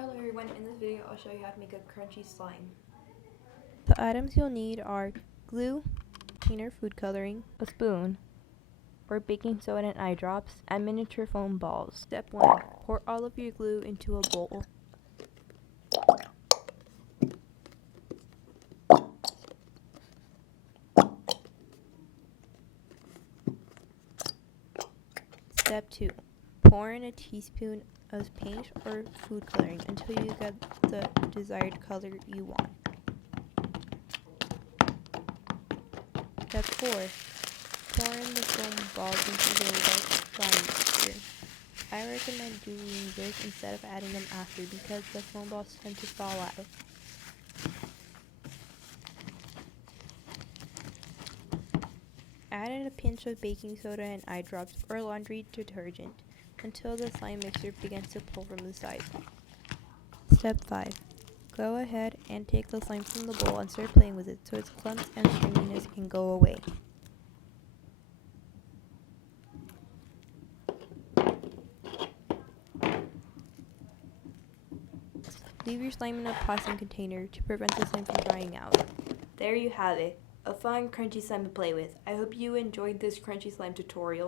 Hello everyone, in this video I'll show you how to make a crunchy slime. The items you'll need are glue, cleaner food coloring, a spoon, or baking soda and eye drops, and miniature foam balls. Step 1. Pour all of your glue into a bowl. Step 2. Pour in a teaspoon of paint or food coloring until you get the desired color you want. Step 4. Pour in the foam balls into the wet slime mixture. I recommend doing this instead of adding them after because the foam balls tend to fall out. Add in a pinch of baking soda and eye drops or laundry detergent until the slime mixture begins to pull from the sides. Step 5. Go ahead and take the slime from the bowl and start playing with it so its clumps and stringiness can go away. Leave your slime in a plastic container to prevent the slime from drying out. There you have it, a fun crunchy slime to play with. I hope you enjoyed this crunchy slime tutorial.